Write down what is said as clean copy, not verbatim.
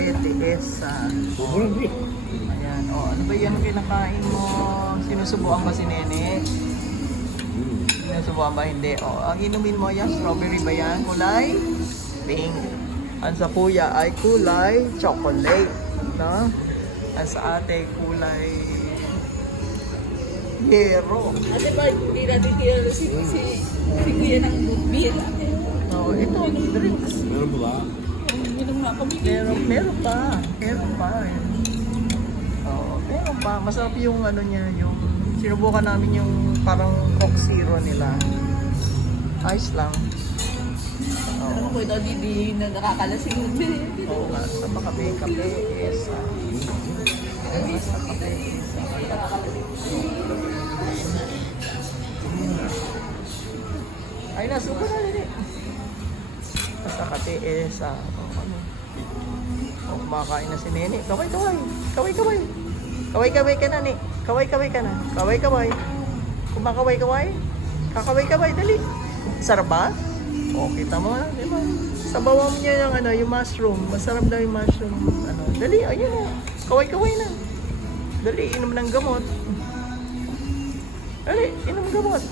kape, tiesa. Ayan, ano ba yan ang kinakain mo? Sinusubuan ba si Nene? Sinusubuan ba? Hindi. Ang inumin mo yan, strawberry ba yan? Kulay? Pink. Ang sa kuya ay kulay chocolate. No? Ang sa ate kulay yero. Ate ba, hindi natin kilala si Kuya ng beer. Ito, drinks. Meron ba? Minum nga kami. Meron pa. Meron pa. Masarap yung ano niya, yung sinubukan namin yung parang Coke Zero nila. Ice lang. Ano ko ito, di na nakakalasing yung beer. Oo nga, sa kape, esa. Sa kape, esa. Ay, nasuko na rin eh. Basta kape, esa. Kumakain na si Nene. Kaway. Kaway ka na, ni. Kaway ka na. Kaway. Kumakaway. Kakaway, dali. Sarap ba? O, kita mo na, di ba? Sabawan niya yung yung mushroom. Masarap daw yung mushroom. Dali, ayun o. Kaway na. Dali, inom ng gamot. Dali, inom gamot.